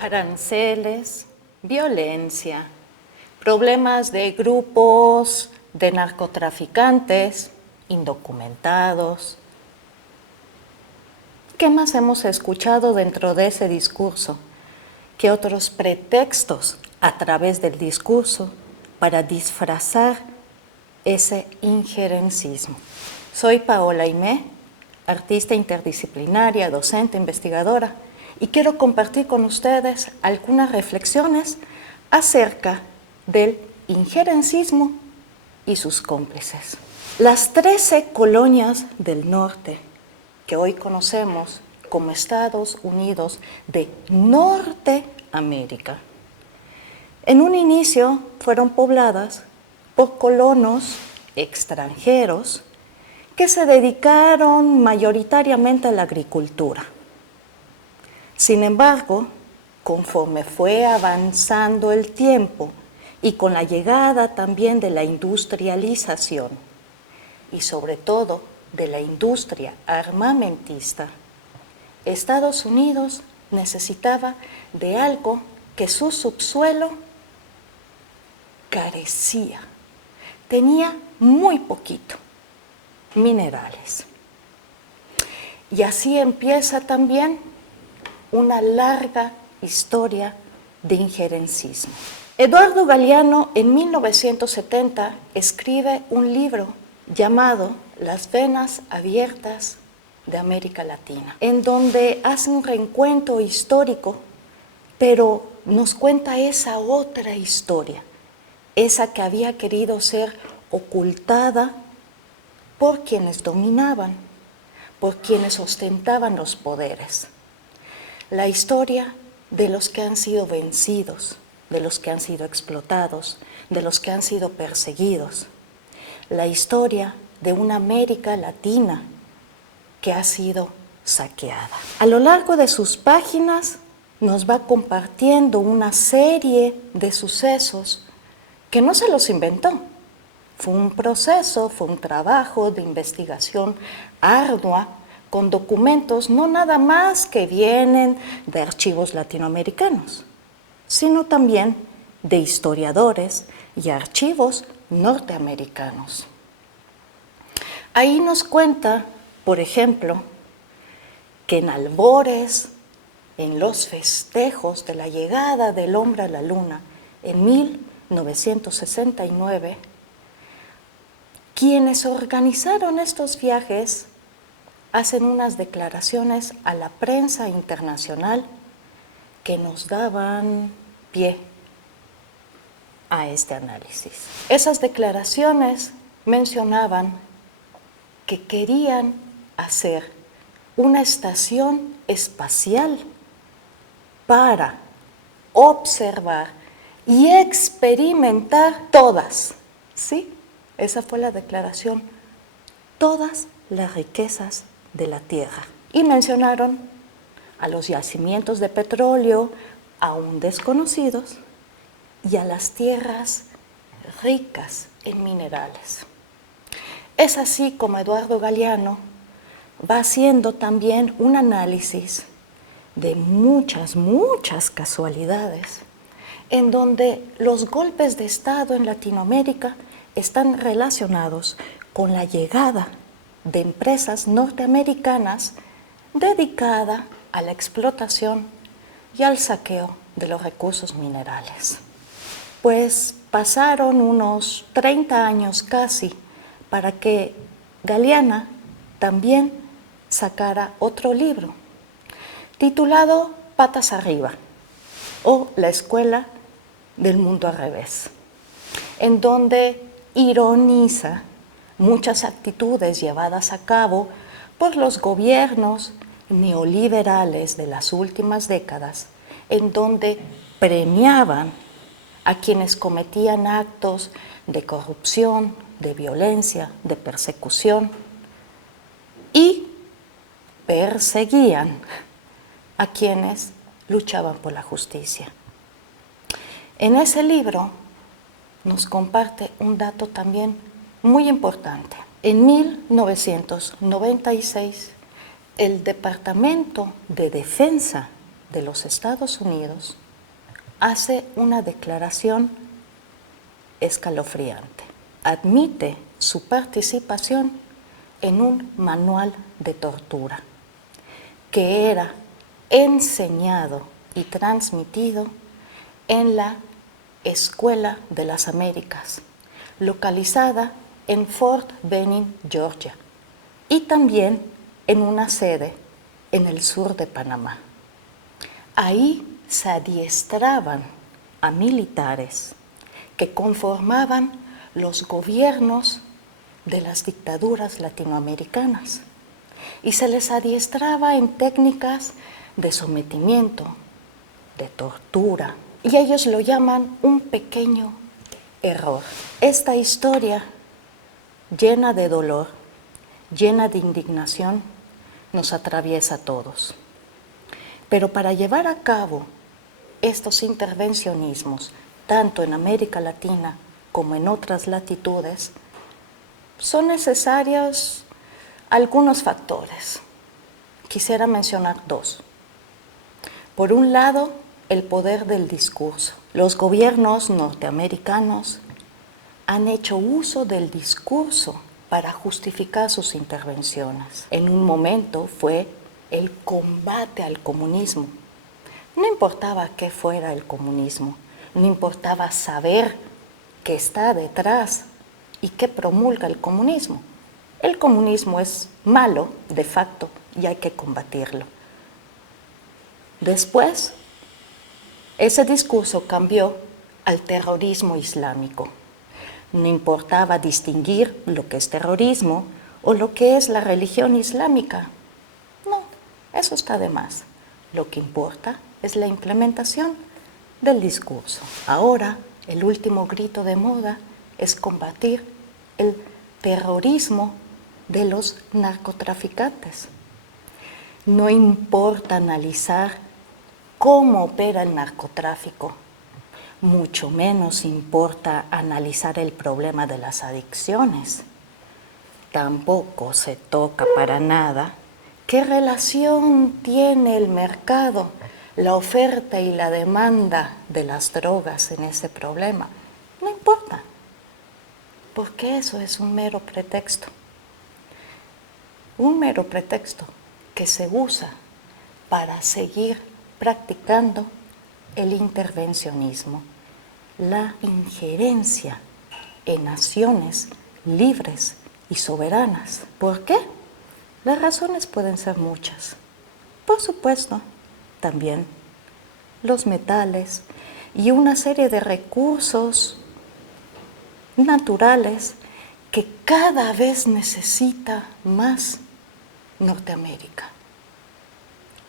aranceles, violencia, problemas de grupos de narcotraficantes, indocumentados. ¿Qué más hemos escuchado dentro de ese discurso? ¿Qué otros pretextos a través del discurso para disfrazar ese injerencismo? Soy Paola Aimé, artista interdisciplinaria, docente, investigadora, y quiero compartir con ustedes algunas reflexiones acerca del injerencismo y sus cómplices. Las 13 colonias del norte que hoy conocemos como Estados Unidos de Norteamérica, en un inicio fueron pobladas por colonos extranjeros que se dedicaron mayoritariamente a la agricultura. Sin embargo, conforme fue avanzando el tiempo y con la llegada también de la industrialización y sobre todo de la industria armamentista, Estados Unidos necesitaba de algo que su subsuelo carecía. Tenía muy poquito, minerales. Y así empieza también una larga historia de injerencismo. Eduardo Galeano en 1970 escribe un libro llamado Las venas abiertas de América Latina, en donde hace un reencuentro histórico, pero nos cuenta esa otra historia, esa que había querido ser ocultada por quienes dominaban, por quienes ostentaban los poderes. La historia de los que han sido vencidos, de los que han sido explotados, de los que han sido perseguidos. La historia de una América Latina que ha sido saqueada. A lo largo de sus páginas nos va compartiendo una serie de sucesos que no se los inventó. Fue un proceso, fue un trabajo de investigación ardua, con documentos no nada más que vienen de archivos latinoamericanos, sino también de historiadores y archivos norteamericanos. Ahí nos cuenta, por ejemplo, que en albores, en los festejos de la llegada del hombre a la luna, en 1969, quienes organizaron estos viajes hacen unas declaraciones a la prensa internacional que nos daban pie a este análisis. Esas declaraciones mencionaban que querían hacer una estación espacial para observar y experimentar todas, ¿sí? Esa fue la declaración, todas las riquezas de la Tierra. Y mencionaron a los yacimientos de petróleo aún desconocidos y a las tierras ricas en minerales. Es así como Eduardo Galeano va haciendo también un análisis de muchas casualidades, en donde los golpes de Estado en Latinoamérica están relacionados con la llegada de empresas norteamericanas dedicadas a la explotación y al saqueo de los recursos minerales. Pues pasaron unos 30 años casi para que Galeano también sacara otro libro titulado Patas Arriba o La Escuela del Mundo al Revés, en donde ironiza muchas actitudes llevadas a cabo por los gobiernos neoliberales de las últimas décadas, en donde premiaban a quienes cometían actos de corrupción, de violencia, de persecución, y perseguían a quienes luchaban por la justicia. En ese libro nos comparte un dato también muy importante. En 1996, el Departamento de Defensa de los Estados Unidos hace una declaración escalofriante. Admite su participación en un manual de tortura que era enseñado y transmitido en la Escuela de las Américas, localizada en Fort Benning, Georgia, y también en una sede en el sur de Panamá. Ahí se adiestraban a militares que conformaban los gobiernos de las dictaduras latinoamericanas y se les adiestraba en técnicas de sometimiento, de tortura, y ellos lo llaman un pequeño error. Esta historia llena de dolor, llena de indignación, nos atraviesa a todos. Pero para llevar a cabo estos intervencionismos, tanto en América Latina como en otras latitudes, son necesarios algunos factores. Quisiera mencionar dos. Por un lado, el poder del discurso. Los gobiernos norteamericanos han hecho uso del discurso para justificar sus intervenciones. En un momento fue el combate al comunismo. No importaba qué fuera el comunismo, no importaba saber qué está detrás y qué promulga el comunismo. El comunismo es malo, de facto, y hay que combatirlo. Después, ese discurso cambió al terrorismo islámico. No importaba distinguir lo que es terrorismo o lo que es la religión islámica. No, eso está de más. Lo que importa es la implementación del discurso. Ahora, el último grito de moda es combatir el terrorismo de los narcotraficantes. No importa analizar cómo opera el narcotráfico, mucho menos importa analizar el problema de las adicciones. Tampoco se toca para nada qué relación tiene el mercado, la oferta y la demanda de las drogas en ese problema. No importa, porque eso es un mero pretexto. Un mero pretexto que se usa para seguir practicando el intervencionismo, la injerencia en naciones libres y soberanas. ¿Por qué? Las razones pueden ser muchas. Por supuesto, también los metales y una serie de recursos naturales que cada vez necesita más Norteamérica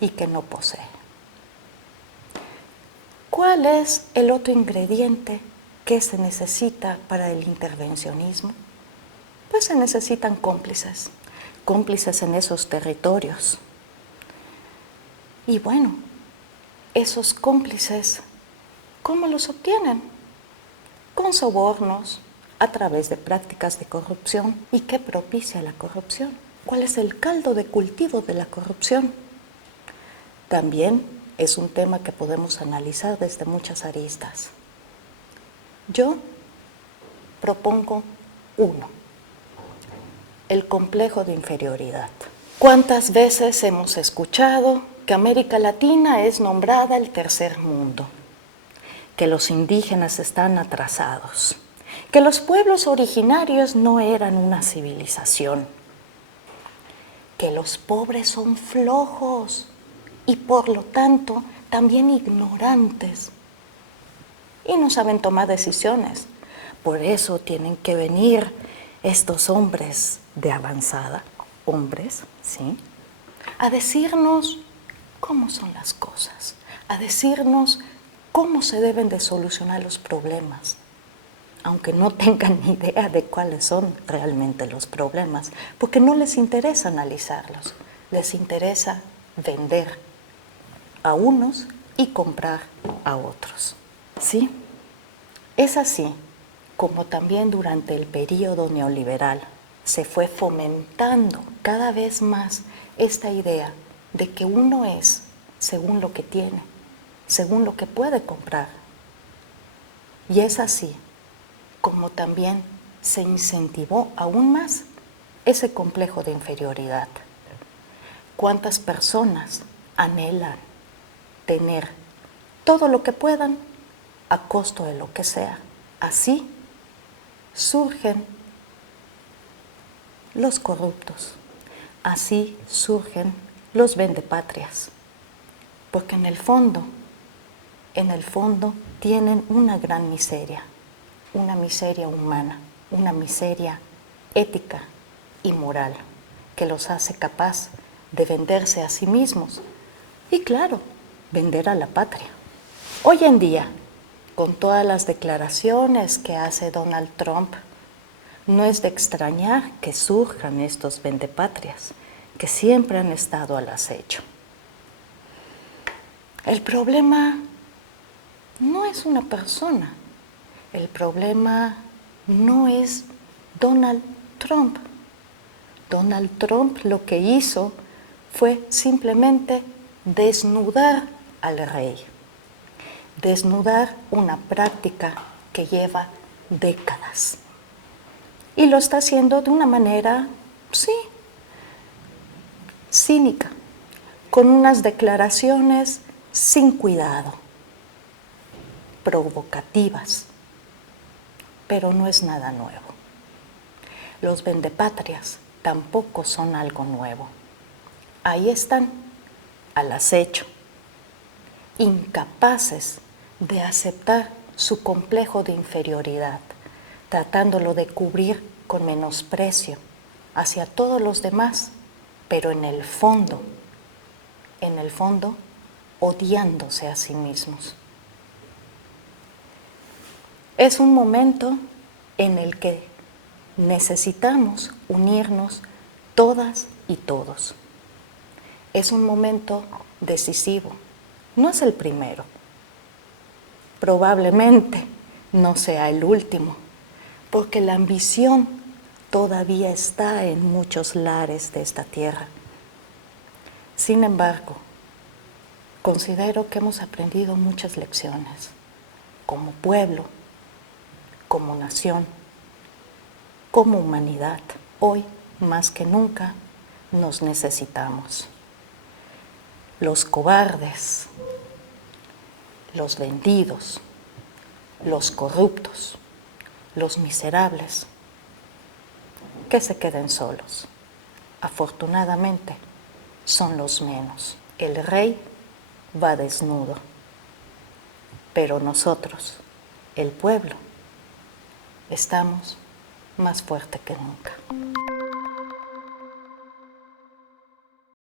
y que no posee. ¿Cuál es el otro ingrediente que se necesita para el intervencionismo? Pues se necesitan cómplices, cómplices en esos territorios. Y bueno, esos cómplices, ¿cómo los obtienen? Con sobornos, a través de prácticas de corrupción. ¿Y qué propicia la corrupción? ¿Cuál es el caldo de cultivo de la corrupción? También es un tema que podemos analizar desde muchas aristas. Yo propongo uno, el complejo de inferioridad. ¿Cuántas veces hemos escuchado que América Latina es nombrada el tercer mundo? Que los indígenas están atrasados, que los pueblos originarios no eran una civilización, que los pobres son flojos y por lo tanto también ignorantes y no saben tomar decisiones. Por eso tienen que venir estos hombres de avanzada, hombres, ¿sí?, a decirnos cómo son las cosas, a decirnos cómo se deben de solucionar los problemas, aunque no tengan ni idea de cuáles son realmente los problemas, porque no les interesa analizarlos, les interesa vender a unos y comprar a otros, ¿sí? Es así como también durante el período neoliberal se fue fomentando cada vez más esta idea de que uno es según lo que tiene, según lo que puede comprar. Y es así como también se incentivó aún más ese complejo de inferioridad. ¿Cuántas personas anhelan tener todo lo que puedan a costo de lo que sea? Así surgen los corruptos, así surgen los vendepatrias, porque en el fondo tienen una gran miseria, una miseria humana, una miseria ética y moral que los hace capaz de venderse a sí mismos y, claro, vender a la patria. Hoy en día, con todas las declaraciones que hace Donald Trump, no es de extrañar que surjan estos vendepatrias que siempre han estado al acecho. El problema no es una persona, el problema no es Donald Trump. Donald Trump lo que hizo fue simplemente desnudar al rey, desnudar una práctica que lleva décadas. Y lo está haciendo de una manera, sí, cínica, con unas declaraciones sin cuidado, provocativas, pero no es nada nuevo. Los vendepatrias tampoco son algo nuevo. Ahí están, al acecho, incapaces de aceptar su complejo de inferioridad, tratándolo de cubrir con menosprecio hacia todos los demás, pero en el fondo, odiándose a sí mismos. Es un momento en el que necesitamos unirnos todas y todos. Es un momento decisivo, no es el primero, probablemente no sea el último, porque la ambición todavía está en muchos lares de esta tierra. Sin embargo, considero que hemos aprendido muchas lecciones como pueblo, como nación, como humanidad. Hoy, más que nunca, nos necesitamos. Los cobardes, los vendidos, los corruptos, los miserables, que se queden solos. Afortunadamente, son los menos. El rey va desnudo, pero nosotros, el pueblo, estamos más fuerte que nunca.